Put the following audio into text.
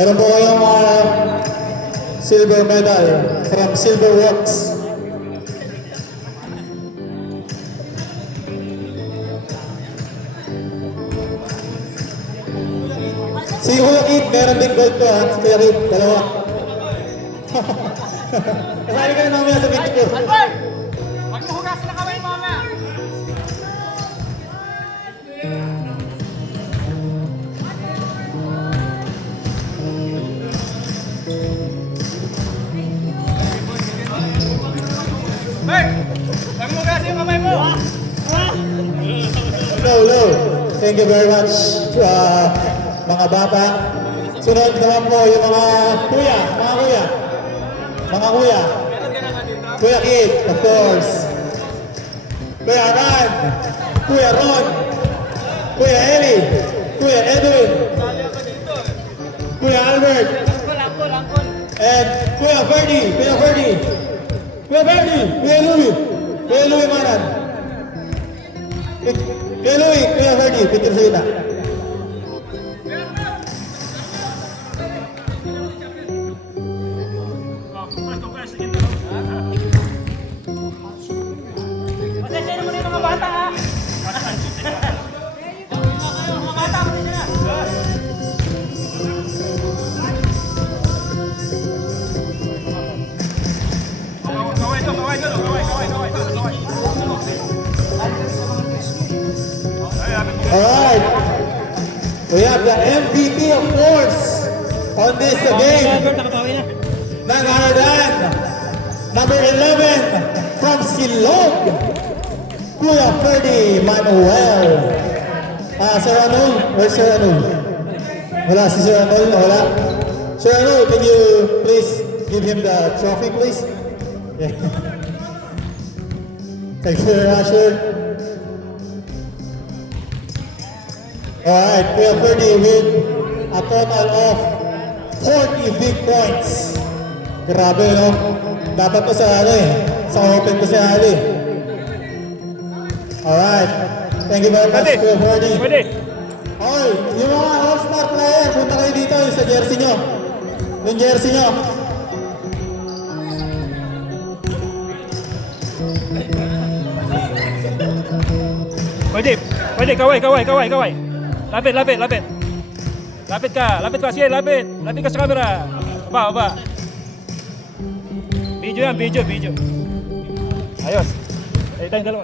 Meron po kayong silver medal from Silver Works. Si Kuya Kid, meron din gold ko ha. Si Kuya Kid, dalawa. Kasali ka na namin sa 24. Albert! Huwag mo hugasan na kamay mo mamaya. Bert! Huwag mo hugasan yung kamay mo. Hello. Thank you very much, mga bata. Sunod naman po yung mga kuya. Kuya Kid, of course. Kuya Aran, Kuya Ron, Kuya Eli, Kuya Edwin, Kuya Albert, and Kuya Ferdy, Kuya Louie Manan. Kuya Ferdy, picture sa ina. Pasensya na muna yung mga bata ha. Mga bata, pasensya na. Alright. We have the MVP of course on this game. Nang haladan, number 11 from Silog, Kuya Ferdy Manuel. Sir Arnold, where's Sir Arnold? Wala, si Sir Arnold, wala. Sir Arnold, can you please give him the trophy, please? Yeah. Thank you, Asher. Alright, Kuya Ferdy with a total of 40 big points. Grabe, no? Dapat to sa sa open to sa Ali. Alright. Thank you very much, Kuya Ferdy. Pwede. Okay, yung mga all-star player, punta kayo dito yung sa jersey nyo. Yung jersey nyo. Pwede, kaway. Lapit. Lapit ka, sige, lapit. Lapit ka sa camera. Aba. Video yan, video. Ayos. Tayong dalawa.